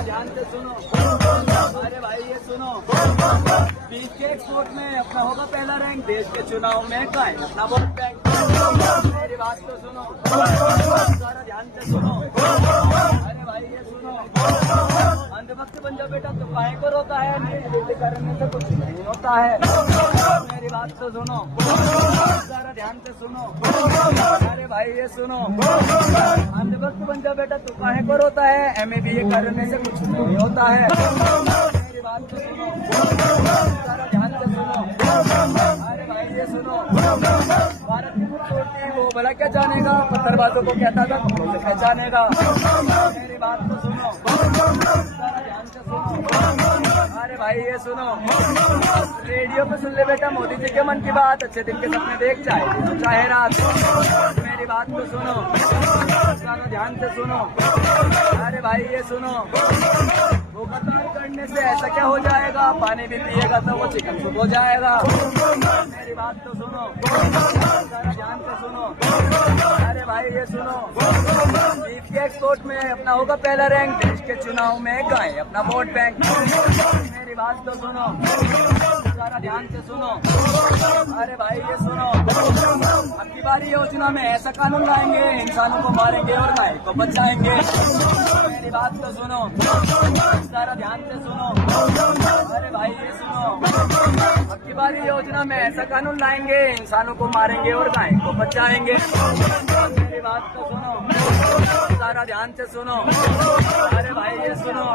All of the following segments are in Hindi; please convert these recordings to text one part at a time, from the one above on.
जरा ध्यान से सुनो। अरे भाई ये सुनो, बीच के एक्सपोर्ट में अपना होगा पहला रैंक, देश के चुनाव में कायम अपना वोट बैंक। मेरी बात तो सुनो, जरा ध्यान से सुनो। अरे भाई ये सुनो, अंधभक्त बन जा बेटा तो काहे को रोता है, नीति करने से कुछ नहीं होता है। मेरी बात तो सुनो, जरा ध्यान से सुनो। अरे भाई ये सुनो, अंधभक्त बन जा बेटा तो काहे को रोता है, MA BA करने से कुछ नहीं होता है। मेरी बात तो सुनो, जरा ध्यान से सुनो। अरे भाई ये सुनो, भारत की खूबसूरती वो भला क्या जानेगा, पत्थरबाजों को कहता था कपड़ों से पहचानेगा। मेरी बात तो सुनो, जरा ध्यान से सुनो। अरे भाई ये सुनो, रेडियो पे सुन ले बेटा मोदी जी के मन की बात, अच्छे दिन के सपने देख चाहे तो चाहे रात। मेरी बात तो सुनो, जरा ध्यान से सुनो। अरे भाई ये सुनो, वो कत्ल करने से ऐसा क्या हो जाएगा, पानी भी पिएगा तो वो चिकन सूप हो जाएगा। मेरी बात तो सुनो, जरा ध्यान से सुनो। अरे भाई ये सुनो, बीफ के एक्सपोर्ट में अपना होगा पहला रैंक, देश के चुनाव में गाय अपना वोट बैंक। मेरी बात तो सुनो, जरा ध्यान से सुनो। अरे भाई ये सुनो, अब की बारी योजना में ऐसा कानून लाएंगे, इंसानों को मारेंगे और गाय को बचाएंगे। मेरी बात तो सुनो, जरा ध्यान से सुनो। अरे भाई ये सुनो, अब की बारी योजना में ऐसा कानून लाएंगे, इंसानों को मारेंगे और गाय को बचाएंगे। मेरी बात तो सुनो, जरा ध्यान से सुनो। अरे भाई ये सुनो,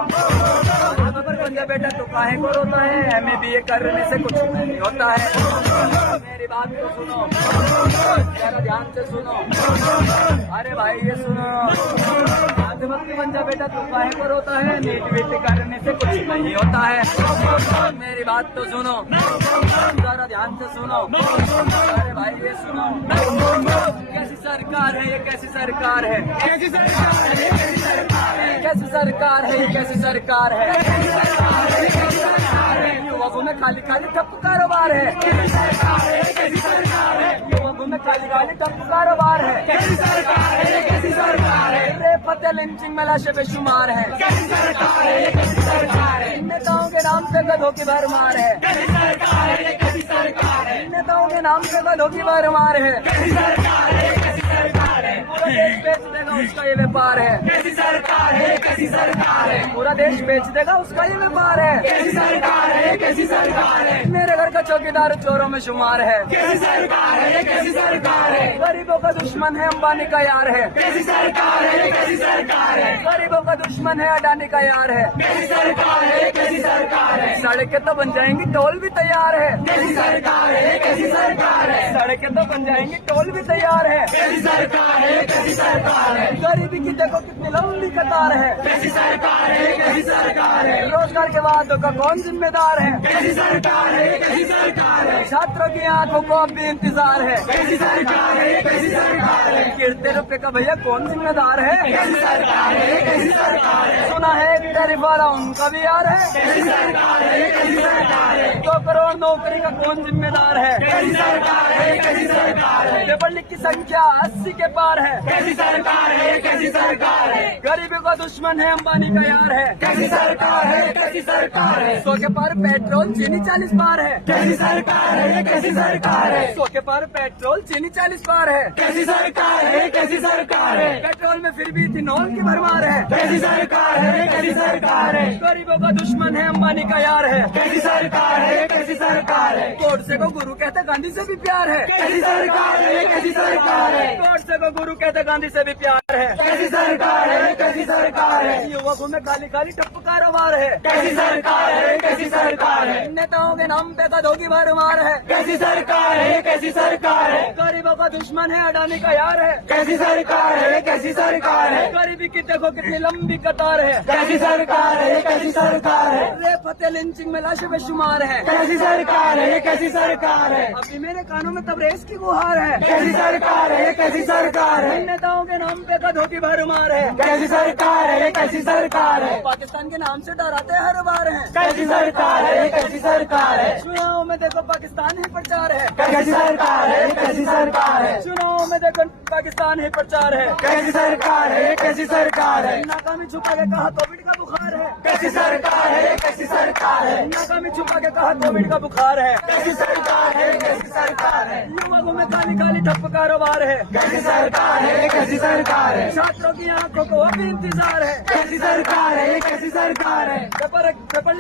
बन जा बेटा तो काहे को रोता है, MA BA करने से कुछ नहीं होता है। मेरी बात तो सुनो, जरा ध्यान से सुनो। अरे भाई ये सुनो, अंधभक्त बन जा बेटा तो काहे को रोता है, नीति करने से कुछ नहीं होता है। मेरी बात तो सुनो, जरा ध्यान से सुनो। अरे भाई ये सुनो, कैसी सरकार है ये, कैसी सरकार है, कैसी सरकार है, कैसी सरकार है, कैसी सरकार है, कैसी सरकार है। युवकों में खाली खाली ठप कारोबार है, कैसी सरकार है, कैसी सरकार है। युवकों में खाली खाली ठप कारोबार है, कैसी सरकार है, कैसी सरकार है। रेप हत्या लिंचिंग में लाशें बेशुमार है, कैसी सरकार है, कैसी सरकार है। नेताओं के नाम से गधों की भरमार है, कैसी सरकार है, कैसी सरकार है। नेताओं के नाम से गधों की भरमार है, कैसी सरकार है, कैसी सरकार है। पूरा देश बेच देगा उसका ये व्यापार है, कैसी सरकार है, कैसी सरकार है। पूरा देश बेच देगा उसका ये व्यापार है, कैसी सरकार है, कैसी सरकार है। मेरे घर का चौकीदार चोरों में शुमार है, कैसी सरकार है, कैसी सरकार है। गरीबों का दुश्मन है अंबानी का यार है, कैसी सरकार है, कैसी सरकार है। गरीबों का दुश्मन है अडानी का यार है, कैसी सरकार है, कैसी सरकार है। सड़कें तो बन जाएंगी टोल भी तैयार है, कैसी सरकार है, कैसी सरकार है। सड़कें तो बन जाएंगी टोल भी तैयार है, कैसी सरकार है, कैसी सरकार है। गरीबी की देखो कितनी लंबी कतार है, कैसी सरकार है, कैसी सरकार है। रोजगार के वादों का कौन जिम्मेदार है, कैसी सरकार है, कैसी सरकार है। छात्रों की आंखों को अब भी इंतजार है, कैसी सरकार है, कैसी सरकार है। गिरते रुपए का भैया कौन जिम्मेदार है, कैसी सरकार है, कैसी सरकार है। सुना है एक टैरिफ वाला उनका भी यार है, कैसी सरकार है, कैसी सरकार है। 2 करोड़ नौकरी का कौन जिम्मेदार है, कैसी सरकार है, कैसी सरकार है। पेपर लीक की संख्या 80 के पार है, कैसी सरकार है, कैसी सरकार है। गरीबों का दुश्मन है अंबानी का यार है, कैसी सरकार है, कैसी सरकार है। 100 के पार पेट्रोल चीनी 40 पार है, कैसी सरकार है, कैसी सरकार है। 100 के पार पेट्रोल चीनी 40 पार है, कैसी सरकार है, कैसी सरकार है। पेट्रोल में फिर भी इथेनॉल की भरमार है, कैसी सरकार है, कैसी सरकार है। गरीबों का दुश्मन है अंबानी का यार है, कैसी सरकार है, कैसी सरकार है। गोडसे को गुरु कहते गांधी से भी प्यार है, कैसी सरकार है, कैसी सरकार है। गोडसे को गुरु कहते गांधी से भी प्यार है, कैसी सरकार है, कैसी सरकार है। युवकों में खाली खाली ठप्प कारोबार है, कैसी सरकार है, कैसी सरकार है। नेताओं के नाम पे गधों की भरमार है, कैसी सरकार है, कैसी सरकार है। गरीबों का दुश्मन है अडानी का यार है, कैसी सरकार है, कैसी सरकार है। गरीबी की देखो कितनी लंबी कतार है, कैसी सरकार है, कैसी सरकार है। रेप हत्या लिंचिंग में लाशें बेशुमार है, कैसी सरकार है, कैसी सरकार है। अभी मेरे कानों में तबरेज की गुहार है, कैसी सरकार है, कैसी सरकार है। नेताओं के नाम पे गधों की भरमार है, कैसी सरकार है, कैसी सरकार है। पाकिस्तान के नाम से डराते हर बार है, कैसी सरकार है, कैसी सरकार है। चुनाव में देखो पाकिस्तान ही प्रचार है, कैसी सरकार है, कैसी सरकार है। चुनाव में देखो पाकिस्तान ही प्रचार है, कैसी सरकार है, कैसी सरकार है। नाकामी छुपा के कहा कोविड का बुखार है, कैसी सरकार है, कैसी सरकार है, नाकामी छुपा के कहा कोविड का बुखार है, कैसी सरकार है, कैसी सरकार है, युवकों में काली काली ठप्प कारोबार है, कैसी सरकार है, कैसी सरकार है, छात्रों की आंखों को अभी इंतजार है, कैसी सरकार है, कैसी सरकार है, पेपर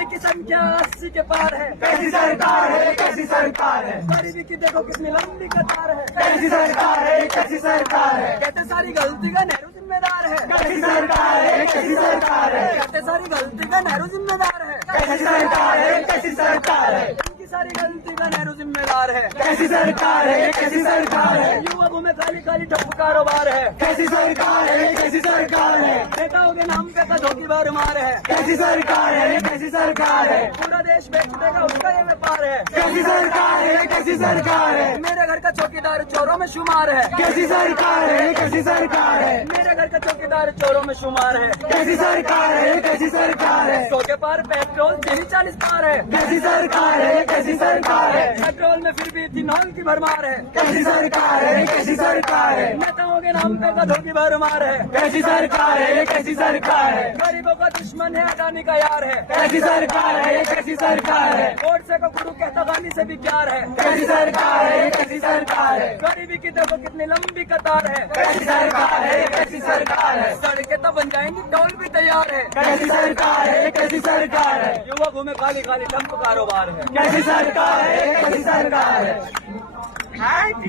की संख्या 80 के पार है, कैसी सरकार है, कैसी सरकार है, गरीबी की देखो कितनी लंबी कतार है, कैसी सरकार है, कैसी सरकार है, कहते सारी गलती का नेहरू जिम्मेदार है, कैसी सरकार है, कैसी सरकार है, कहते सारी गलती का नेहरू जिम्मेदार है, कैसी सरकार है, कैसी सरकार है, इनकी सारी गलती का नेहरू जिम्मेदार है, कैसी सरकार है, कैसी सरकार है, युवकों में काली काली ठप्प कारोबार है, कैसी सरकार है, कैसी सरकार है, नेताओं के नाम पे का धोखी मार है, कैसी सरकार है, कैसी सरकार है, पूरा देश बेच देगा उसका ये व्यापार है, कैसी सरकार है, कैसी सरकार है, मेरे घर का चौकीदार चोरों में शुमार है, कैसी सरकार है, कैसी सरकार है, मेरे घर का चौकीदार चोरों में शुमार है, कैसी सरकार है, कैसी सरकार है, 100 के पार पेट्रोल 40 पार है, कैसी सरकार है, कैसी सरकार है, पेट्रोल में फिर भी इथेनॉल की भरमार है, कैसी सरकार है, कैसी सरकार है, नेताओं के नाम पे का धोखी भरमार है, कैसी सरकार है, कैसी सरकार है, गरीबों का दुश्मन है अडानी का यार है, कैसी सरकार है, कैसी सरकार है, गोडसे को गुरु कहता गानी से भी प्यार है, कैसी सरकार है, कैसी सरकार है, गरीबी की देखो कितनी लंबी कतार है, कैसी सरकार है, कैसी सरकार है, सड़कें तो बन जाएंगी टोल भी तैयार है, कैसी सरकार है, कैसी सरकार है, युवकों में काली काली ठप्प कारोबार है। कैसी सरकार है, कैसी सरकार है,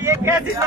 ये कैसी